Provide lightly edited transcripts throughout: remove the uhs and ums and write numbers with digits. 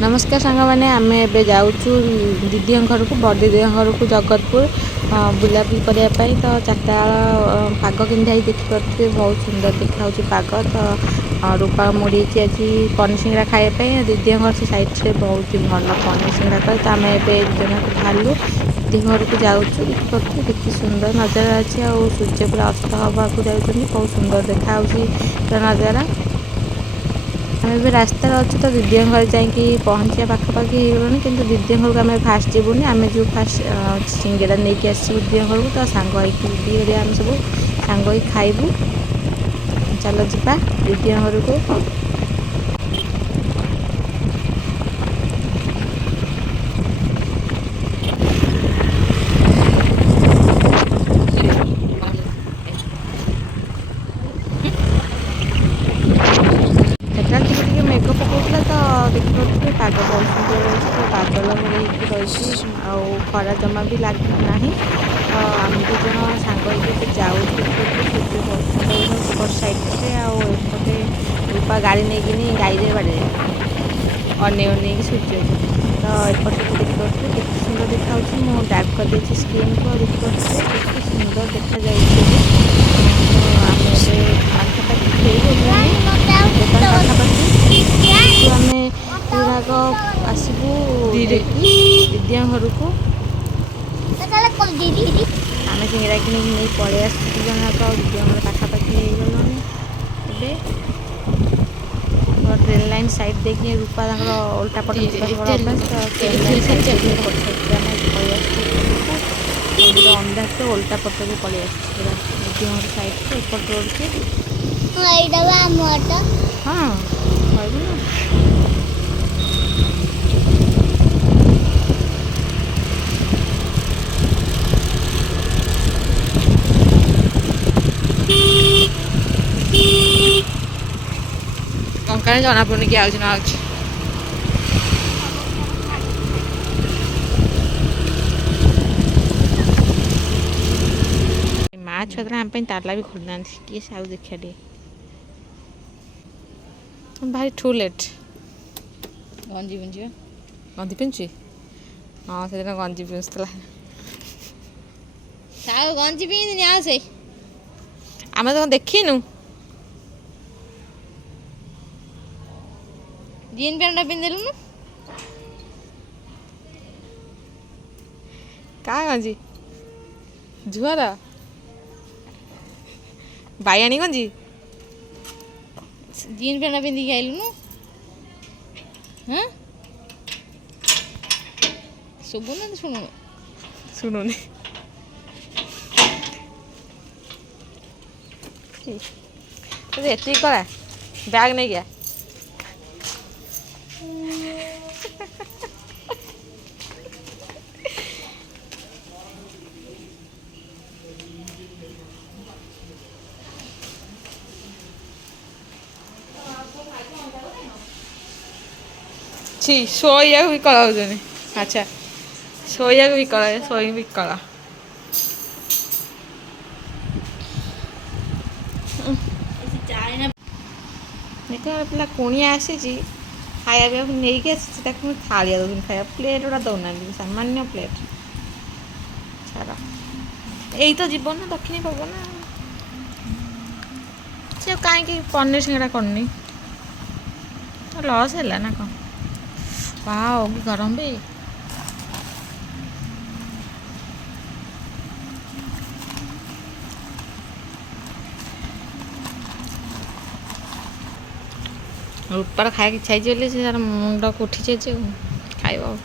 नमस्कार सांग मैंने आम ए जाऊँ दीदी घर को बड़ दीदी घर को जगतपुर बुलाबुली करने तो चार्टा पाग कि देखिए बहुत सुंदर देखा पाग तो रूपा मुड़ी आज पनीर सिंगड़ा खायापी दीदी घर से सैड से बहुत भल पनीर सिंगड़ा करे तो आम एजन बाहरलु दीदी घर को जाऊँ देखिए सुंदर नजारा अच्छे आ सूर्य पूरा अस्त हवा को जाऊँगी बहुत सुंदर देखा नजारा आम भी रास्ता अच्छे तो दीदी घर जा पहुँचा पाखापाखि होगलानी कि दीदी घर को आम फास्ट जीवनी आम जो फास्ट सिंगड़ा नहीं कि दीदी घर को तो सांग दीदी आम सब सांग खाइबू चलो जा दीदी घर को मेघ पकाउला तो देखिए पाग बहुत सुंदर रही तो बादल होगी रही खरा जमा भी लगना तो आम दीज सांग जाऊँ सूर्य बहुत सुंदर सेपट सैड्रे आउटे रूपा गाड़ी नहीं गाईरे बाड़े अने सूर्य तो एपटे देखिए केते सुंदर देखा मु टैप कर देती स्क्रीन को देखिए केते सुंदर देखा जाए आम पाखापाखि दुकान पाखापाखि आम गुड़ाक आसबू दीदी घर को आम सिंगड़ा कि नहीं पलि आस जनक दीदी घर पाखापाखि गलानी ट्रेन लाइन साइड देखिए रूपा उल्टा पट ट्रेन लाइन साइड अंधार तो उल्टा पट को पलि आसरा दीदी घर साइड से एपट रोड से हाँ कहबू ना कंका जना पड़े कि आज ना आज माँ छुआ आम ताला भी खोलना किए साउ देखा टे भाई टू लेट गंजी पिंधि गंजी पिंधि हाँ से गंजी पिंधुला साउ गंजी पिंधि आसे आम तो देखीनु जीन पैंटा पिंधलु का गंजी झुआर बायाणी गंजी जीन पैंटा पिंधिक आइलु हाँ शुभु ना शुणु शुणुनि एति करा बैग नहीं गया छी सोया भी कला अच्छा सोया भी कला सोई भी कला पिला कुणिया आसी खाया नहीं कि थालिया दौन खाया प्लेट गुड़ा दौना सामान्य प्लेट छाड़ यही तो जीवन ना दक्षिणी पवन से कहीं पनीर सिंगड़ा करनी लस है ना कौन वाओ कि गरम भी रूपार खाया इच्छा है मुंड को उठी खाइब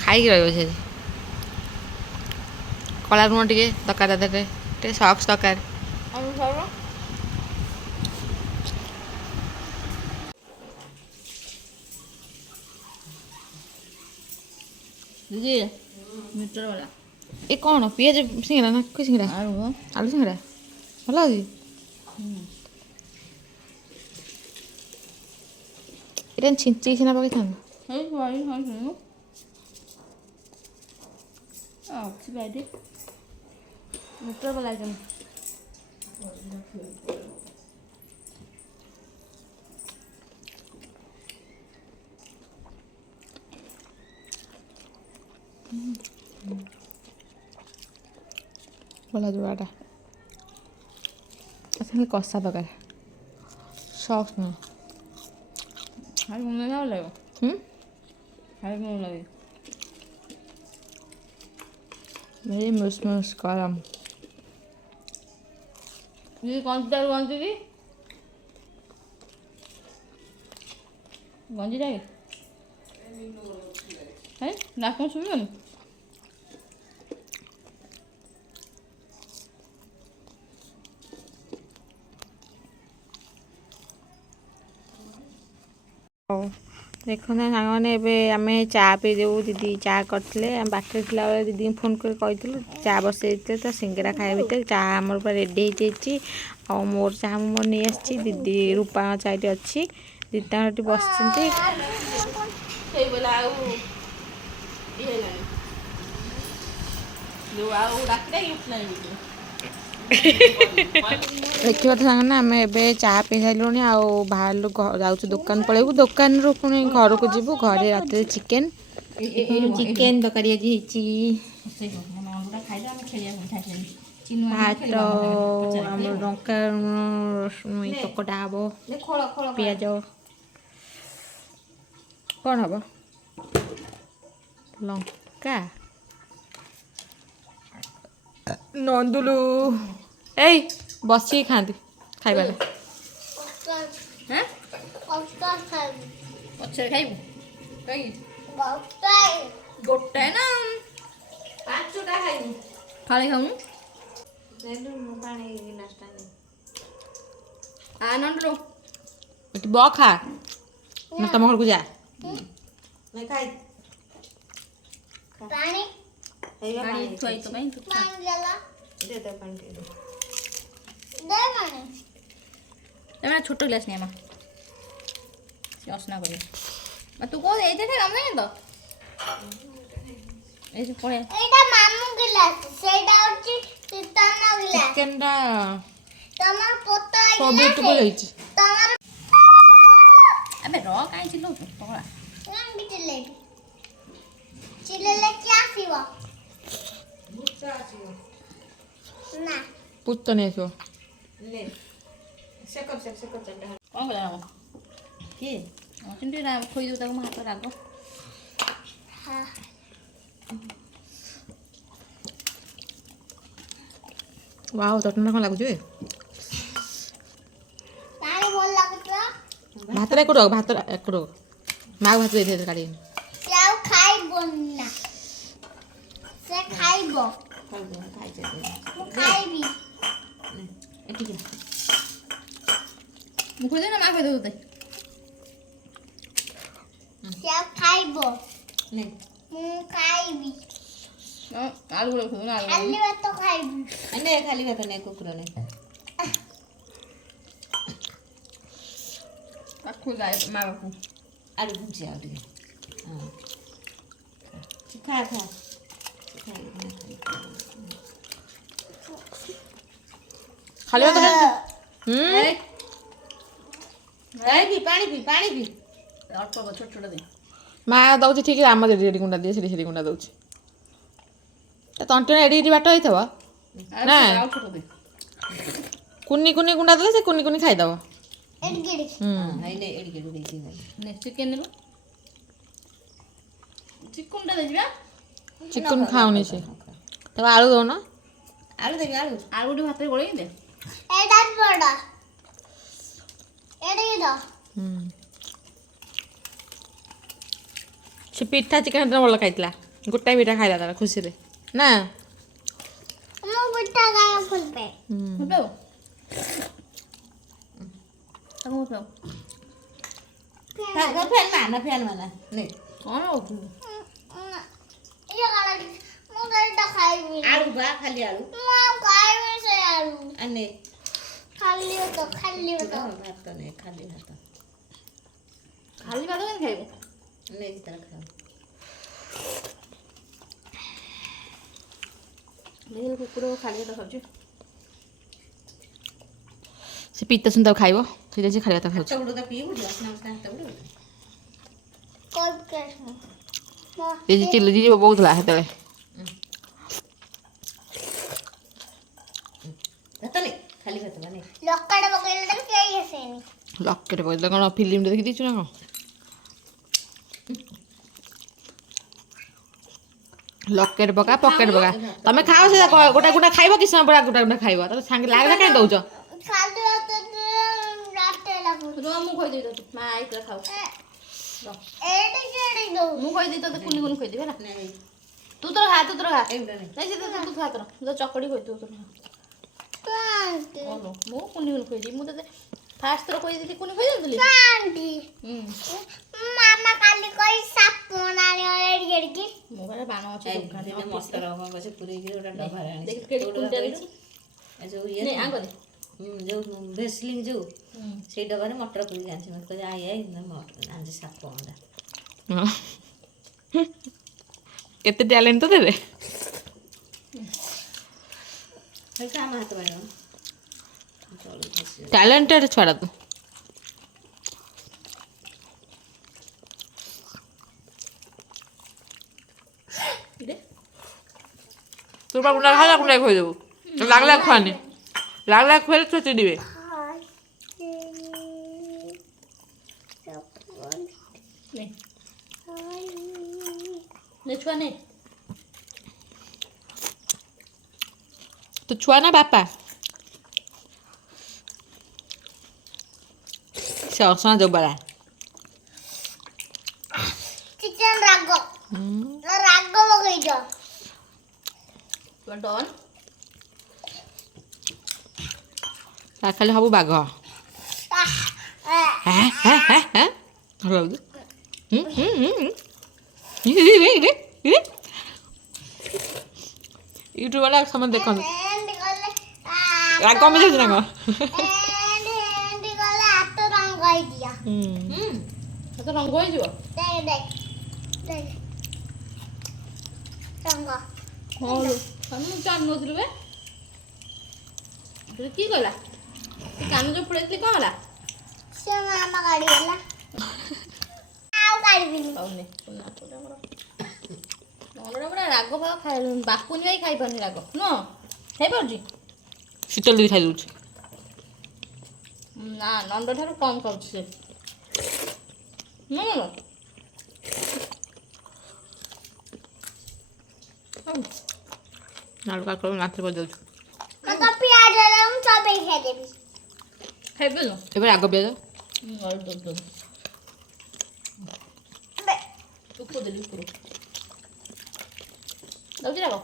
खाई रही कला लुण टे दरकार सक्स दरकार दीदी मीटर वाला ये कौन पियाज सिंगड़ा ना कोई सिंगड़ा आलू सिंगड़ा भल अच्छी ये छिंची सीना पकई था मीटर वाला ଭଲ ଯୋଡ଼ାଟା ଖାଲି କଷା ତରକାରୀ ସସ୍ ନୁହଁ। ଖାଇ ଭଲ ଲାଗିବ। ଖାଇ ଭଲ ଲାଗେ। ଭେରି ମୁସ୍ ମୁସ୍ ଗରମ। କଞ୍ଚିଟାରୁ ଗଞ୍ଜିକି ଗଞ୍ଜିଟା ହେ ନାକ ଶୁଣିବନି। ହଉ ଦେଖନ୍ତୁ ସାଙ୍ଗମାନେ ଏବେ ଆମେ ଚା ପିଇଦେବୁ। ଦିଦି ଚା କରିଥିଲେ ଆମେ ବାଟରେ ଥିଲାବେଳେ ଦିଦିଙ୍କୁ ଫୋନ୍ କରି କହିଥିଲୁ ଚା ବସେଇଥିଲେ ତ ସିଙ୍ଗଡ଼ା ଖାଇବା ଭିତରେ ଚା ଆମର ପୁରା ରେଡ଼ି ହେଇଯାଇଛି। ଆଉ ମୋର ଚାହା ମୁଁ ମୋର ନେଇ ଆସିଛି। ଦିଦି ରୂପା ଚା ଏଠି ଅଛି। ଦିଦି ତାଙ୍କର ଏଠି ବସିଛନ୍ତି। ସେଇବେଲା ଆଉ ଇଏ ହେଲାଣି ଯୋଉ ଆଉ ଡାକିଟା ଉଠିଲାଣି ଦେଖିବ ତ ସାଙ୍ଗମାନେ ଆମେ ଏବେ ଚା ପିଇ ସାରିଲୁଣି ଆଉ ବାହାରିଲୁ ଯାଉଛୁ ଦୋକାନ ପଳେଇବୁ। ଦୋକାନରୁ ପୁଣି ଘରକୁ ଯିବୁ। ଘରେ ରାତିରେ ଚିକେନ୍ ତରକାରୀ ଆଜି ହେଇଛି। ଭାତ ଆମର ଲଙ୍କା ଚକଟା ହବ। ପିଆଜ କ'ଣ ହବ ଲଙ୍କା ନନ୍ଦୁଲୁ ଏଇ ବସିକି ଖାଆନ୍ତି ଖାଇବାଟା। ପଛରେ ଖାଇବୁ ଗୋଟାଏ ନା 5ଟା ଖାଇବୁ ଖାଳି ଖାଉନୁ ନଣ୍ଡୁ ଏଠି ବ ଖା ନା ତମ ଘରକୁ ଯା। ପାଣି ଥୁଆଇ ତ ପାଇଁ ତମେ ଛୋଟ ଗ୍ଲାସ୍ ନିଏ ମା ସେ ଅସନା କରିବ। ତୁ କଣ ଏଇଟା କାମ ନାହିଁ ତ ଏଇ ପଳେଇ ଏଇଟା ମାମୁ ଗ୍ଲାସ ସେଇଟା ହଉଛି ଚିତନ ଗ୍ଲାସ ଚିକେନଟା ତମର ପୋତଳା ବିୟୁଟିଫୁଲ ହେଇଛି। ତମର ଆବେ ର କାଇଁ ଚିଲଉଛୁ ପଗଳା ରଙ୍ଗ ଚିଲେଇଲେ କି ଆସିବ ନା ପୁତ ନେଇ ଆସିବ। କ'ଣ କଲା କିଏ ଚିଣ୍ଟି ଖୋଇଦେବୁ ତାକୁ ମୋ ହାତ ରାଗ। ୱାଓ ଚଟଣିଟା କ'ଣ ଲାଗୁଛି ବେ? ପାଣି ଭଲ ଲାଗୁଛି ଭାତଟା ଏକୁ ରଖ ଭାତ ଏକୁ ରଖ ମାଆ ଭାତ ଦେଇଥିଲେ କାଢ଼ିକି। ସେ ଆଉ ଖାଇବନି ନା ସେ ଖାଇବ ମୁଁ ଖାଇବି ଏଠିକି ମୁଁ ଖୋଇଦେବି ନା ମା ଖୋଇଦେବୁ ତୋତେ ସେ ଆଉ ଖାଇବ ମୁଁ ଖାଇବି ଆଳୁ ଗୁଡ଼ା ଖୋଇଦେବୁ ନା ଖାଲି ଭାତ ଖାଇବି ଖାଲି ଭାତ ନେ କୁକୁର ନେ ପାଖକୁ ଯାଏ ମା ପାଖକୁ ଆଳୁ ଭୁଜି ଆଉ ଟିକେ ଖା ଖା ଖାଲି ଭାତ ପାଣି ପି ଅଳ୍ପ ଛୋଟ ଛୋଟ ଦେ ମାଆ ଦେଉଛି ଠିକ୍ ଆମ ସେଠି ସେଠି ଗୁଣ୍ଡା ଦିଏ ସେଠି ଗୁଣ୍ଡା ଦେଉଛି। ତଣ୍ଟିରେ ଏଡ଼ି ଏଡ଼ି ବାଟ ହେଇଥିବ ନା କୁନି କୁନି ଗୁଣ୍ଡା ଦେଲେ ସେ କୁନି କୁନି ଖାଇଦେବ। ଚିକେନ୍ ନେଲୁ ଚିକେନ୍ଟା ଦେଇଯିବା ଚିକେନ୍ ଖାଉନି ସେ ତାକୁ ଆଳୁ ଦେଉନ ଆଳୁ ଦେବି ଆଳୁ ଗୋଟେ ଭାତରେ ଗୋଳେଇ ଦେ ଏଇଟା ବଡ଼ ଏଇଟା ସେ ପିଠା ଚିକେନ୍ ଭଲ ଖାଇଥିଲା ଗୋଟାଏ ପିଠା ଖାଇଲା ତାର ଖୁସିରେ ନା ମୁଁ ପିଠା ଖାଇବା ଭଲ ପାଏ ଫ୍ୟାନ୍ ମାନା ନେ କ'ଣ ମୁଁ ଏଇଟା ଖାଇବି ଆଳୁ ବା ଖାଲି ଆଳୁ ମୁଁ ଆଉ ଖାଇବି ସେ ଆଳୁ ନେ ଖାଲି ଭାତ ଭାତ ନେ ଖାଲି ଭାତ କେମିତି ଖାଇବୁ ନେ ତାର ଖାଉ କୁକୁର ଖାଲି ଭାତ ଖାଉଛି ସେ ପିତା ସୁନ୍ଦର ଖାଇବ ସେଇଟା ସେ ଖାଲି ଭାତ ଖାଉଛି। ପିଇବୁ ଦିଦି ଚିଲି ଦିଦି ବୋଉଥିଲା ସେତେବେଳେ ଭାତ ନେ ଖାଲି ଭାତ ମାନେ ଲଙ୍କାଟା ପକେଇଲେ ତାକୁ କେହି ଆସେନି। ଲକେଟ ପକେଇଲେ କ'ଣ ଫିଲ୍ମରେ ଦେଖି ଦେଇଛୁ ନା କ'ଣ ଲକେଟ ପକା ପକେଟ ପକା ତମେ ଖାଅ ସେ ଗୋଟା ଗୋଟା ଖାଇବ କି ସମୟ ଗୋଟା ଗୋଟା ଖାଇବ ତାହେଲେ ସାଙ୍ଗେ ଲାଗିଲା କାଇଁ ଦଉଛ ଖାଲି ରାତେ ଲାଗୁଛି। ରୁହ ମୁଁ ଖୋଇଦେବି ତତେ ମା ଆଇଥିଲା ଖାଉ ଏଇଟା କେଡେ ଦଉ ମୁଁ ଖୋଇଦେବି ତତେ କୁନି କୁନି ଖୋଇଦେବି ହେଲା ତୁ ତୋର ଖା ତୁ ତୋର ଖା ନାଇଁ ସେ ତୁ ଖା ତୋର ଚକଡ଼ି ଖୋଇ ତୁ ତୋର ମୁଁ କୁନି କୁନି ଖୋଇଦେବି ମୁଁ ତତେ ଫାଷ୍ଟ ଥର ଖୋଇଦେଲି କୁନି ଖୋଇଦେଇଥିଲି ମାମା କାଲି କହି ସାପ ଆଣି ଏଡିକି ଏଡିକି ମୋ ଘରେ ବାଣ ଅଛି ମଟର ଗଛ ପୁରେଇକି ଗୋଟେ ଡବାରେ ଆଣିଛି ଦେଖି କେଡେ କୁଇଣ୍ଟାଲ ଯୋଉ ଇଏ ନେ ଆଗରେ ଯୋଉ ଭେସଲିନ୍ ଯୋଉ ସେଇ ଡବାରେ ମଟର ପୁରେଇକି ଆଣିଛି ମତେ କହିଲେ ଆଇ ଆଇ ମଟର ଆଣିଛି ସାପ ଅଣ୍ଡା କେତେ ଟ୍ୟାଲେଣ୍ଟ ତ ଦେବେ ସେଇଟା ଆମ ହାତ ବାଡ଼ିବ ଟ୍ୟାଲେଣ୍ଟେଡ୍ ଛୁଆଟା ତୁ ତୁ ବା ଗୁଣ୍ଡା ଖାଇଲା ଗୁଣ୍ଡା ଖୋଇଦେବୁ লাগলা ଖୁଆନି লাগলা ଖୁଆଇଲେ ଛୁଆ ଚିଡ଼ିବେ নে নে ଛୁଆ ନେ ତୁ ଛୁଆ ନା ବାପା ସେ ଅସନା ଜବରା ଚିକେନ ରାଗ ରାଗ ପକେଇଛ ଡନ୍ ତା ଖାଲି ହବୁ ବାଘ ଭଲ ଲାଗୁଛି ୟୁଟ୍ୟୁବ ବାଲା ସମସ୍ତେ ଦେଖନ୍ତୁ ଏମିତି କଲେ ରାଗ କମି ଯାଉଛି ନା କ'ଣ ଏମିତି କଲେ ହାତ ରଙ୍ଗ ହେଇଯିବ ହାତ ରଙ୍ଗ ହେଇଯିବ ଦେଖ ଦେଖ ଦେଖ ରଙ୍ଗ ହଁ ମୁଁ ଜାଣିନଥିଲି ବେ କି କଲା କାନ ଯୋଉ ପୁଳେଇଥିଲି କ'ଣ ହେଲା ସେ ମାମା କାଢିଗଲା ଆଉ କାଢିବିନି ପାଉନି ନଣ୍ଡଟା ପୁରା ରାଗ ଫାଗ ଖାଇ ବାପୁନି ଭାଇ ଖାଇପାରୁନି ରାଗ ନୁହଁ ଖାଇପାରୁଛି ଶୀତଳ ଦିଦି ଖାଇଦେଉଛି ନା ନଣ୍ଡ ଠାରୁ କମ୍ ଖାଉଛି ସେ ନୁହଁ ନାଳୁ କାକଡ଼ ନାଥରେ କରିଦେଉଛୁ ମତେ ପିଆଜ ମୁଁ ଚବେଇ ଖାଇଦେବି ଖାଇବେ ନା ଏବେ ରାଗ ପିଆଜ ଉପରୁ ଦେଲି ଉପରୁ ଲାଗୁଛି ରାଗ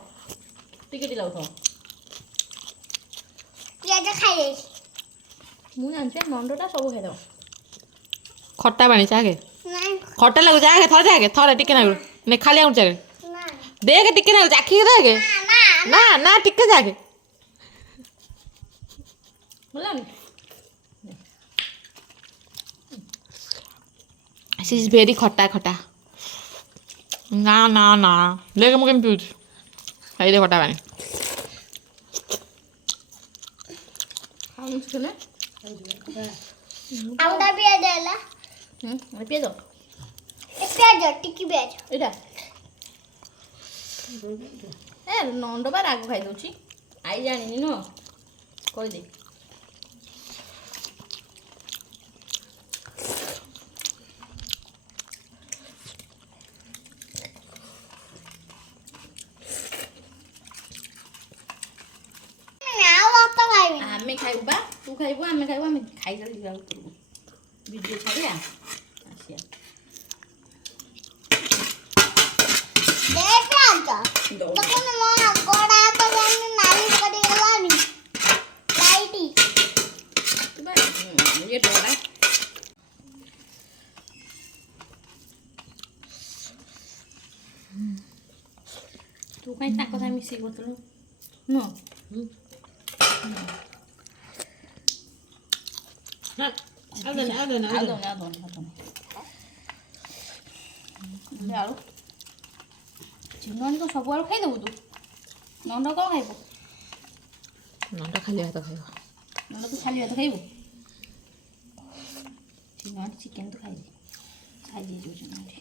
ଟିକେ ଟିକେ ଲାଗୁଥିବ ପିଆଜ ଖାଇଦେବି ମୁଁ ଜାଣିଛି ନଣ୍ଡଟା ସବୁ ଖାଇଦେବ ଖଟା ପାଣି ଚାଖେ ନାଇଁ ଖଟା ଲାଗୁଛି ଚାଖେ ଥରେ ଟିକେ ନାଗୁରୁ ନେ ଖାଲି ଆଉଁ ଚାଖେ ନା ଦେଖେ ଟିକେ ନାଗୁରୁ ଚାଖିକି ଦେଖେ ନା ନା ନା ଟିକେ ଚାଖେ ବୁଝିଲାନି ସି ଇଜ୍ ଭେରି ଖଟା ଖଟା ନା ନା ନା ଦେଖେ ମୁଁ କେମିତି ପିଉଛି ଖାଇଦେ ଖଟା ପାଣି ଖାଉନି ଚିକେନ ଆଉଟା ପିଆଜ ହେଲା ପିଆଜ ପିଆଜ ଟିକି ପିଆଜ ଏଇଟା ଏ ନଣ୍ଡ ବା ରାଗ ଖାଇଦେଉଛି ଆଇ ଜାଣିନି ନୁହଁ କହିଦେ ଆଉ ଭାତ ଖାଇବି ଆମେ ଖାଇବୁ ବା ତୁ ଖାଇବୁ ଆମେ ଖାଇବୁ ଆମେ ଖାଇସାରି ଯିବା ଉପରକୁ ଭିଡ଼ିଓ ଛାଡ଼ିବା ଆସିବା ଦେଖ ଦେଖୁନ ମୋ ଗୋଡ଼ ହାତ ଯେମିତି ନାଲି ପଡ଼ିଗଲାଣି ଲାଇଟି ଇଏ ଡରା ତୁ କାହିଁ ତାଙ୍କ କଥା ମିଶିକି କରୁଥିଲୁ ନୁହଁ ଆଉ ଦଉନି ଆଳୁ ଚିହ୍ନଣି କ'ଣ ସବୁ ଆଳୁ ଖାଇଦେବୁ ତୁ ନଣ୍ଡ କ'ଣ ଖାଇବୁ ନଣ୍ଡା ଖାଲି ଭାତ ଖାଇବ ନଣ୍ଡ ତୁ ଖାଲି ଭାତ ଖାଇବୁ ଚିହ୍ନଣି ଚିକେନ୍ ତୁ ଖାଇଦେ ଖାଇଦେଇଯିବୁ ଚିହ୍ନଣି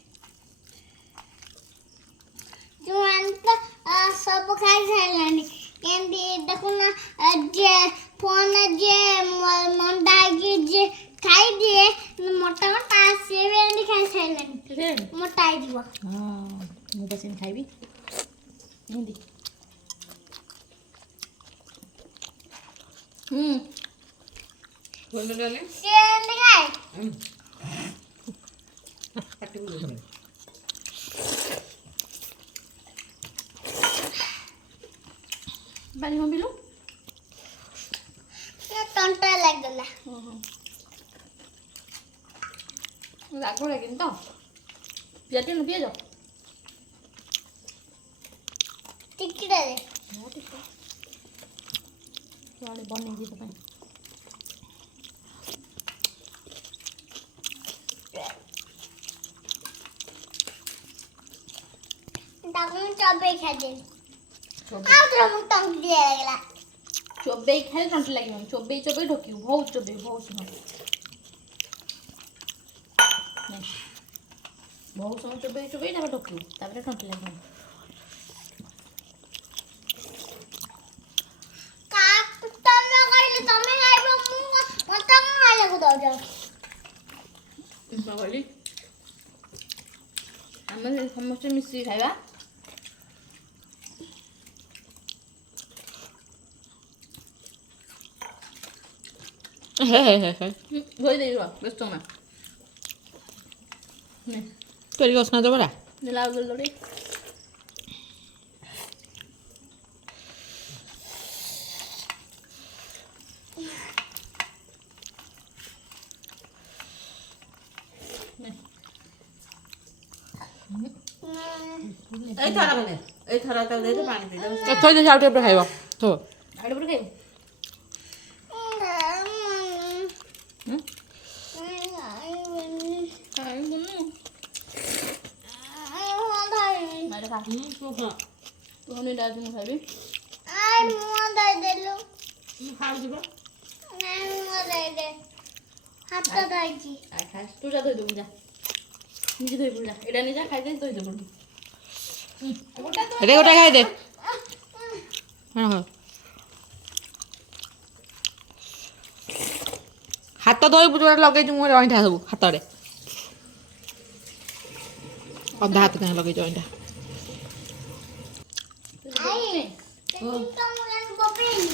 ସେ ମୋଟା ହେଇଯିବ। ହଁ ମୁଁ ବସିନି ଖାଇବି ଏମିତି ସିଏ ଏମିତି ଖାଏ। ପାଣି କ'ଣ ପିଇଲୁ? ସିଏ ତଣ୍ଟା ଲାଗିଗଲା। ରାଗ ଲାଗିନି ତ ପିଆଜ ପିଆଜ ଟିକିଟାରେ ବନେଇଛି ତୋ ପାଇଁ ତାକୁ ମୁଁ ଚବେଇ ଖାଇଦେବି। ଚୋବେଇ ଆଉ ଥରେ ମୁଁ ତଣ୍ଟି ଲାଗିଲା। ଚୋବେଇ ଖାଇଲେ ତଣ୍ଟି ଲାଗିବନି ଚୋବେଇ ଚୋବେଇ ଢୋକିବୁ ବହୁତ ଚୋବେଇ ବହୁତ ସମୟ ବହୁତ ସମୟ ଚୋବେଇ ଚୋବେଇ ତାପରେ ଢୋକିବୁ ତାପରେ ତଣ୍ଟି ଲାଗିବନି ତମେ କହିଲେ ତମେ ଖାଇବ ମୁଁ ମତେ କଣ ଖାଇବାକୁ ଦଉଛ? କହିଲି ଆମେ ସମସ୍ତେ ମିଶିକି ଖାଇବା ଧୋଇ ଦେଇଯିବ ବ୍ୟସ୍ତ ନା କରିକି ଅସନା ଦେବରା ଲାଉ ଜଲଦି ଏଇ ଥର ତାକୁ ଦେଇଦେ ପାଣି ଦେଇଦେ ଥୋଇ ଦେଇଛି ଆଉ ଟିକେ ପରେ ଖାଇବ ଥୋ ଆଡ଼େ ପରେ ଖାଇବୁ ତୁହନି ଡାଲି ମୁଁ ଖାଇବି ହାତ ଧରିଛି। ତୁ ଯା ଧୋଇଦେବୁ ଯା ନିଜେ ଧୋଇ ପଡ଼ିଲା ଏଇଟା ନିଜା ଖାଇଦେ ଧୋଇଦେବୁ ରେ ଗୋଟା ଖାଇଦେ ହାତ ଧୋଇବୁ ଯୋଉଟା ଲଗେଇଛୁ ମୁଁ ଅଇଁଠା ସବୁ ହାତରେ ଅଧା ହାତ ଯାଏଁ ଲଗେଇଛୁ ଅଇଁଠା ତମକୁ ପକେଇନି।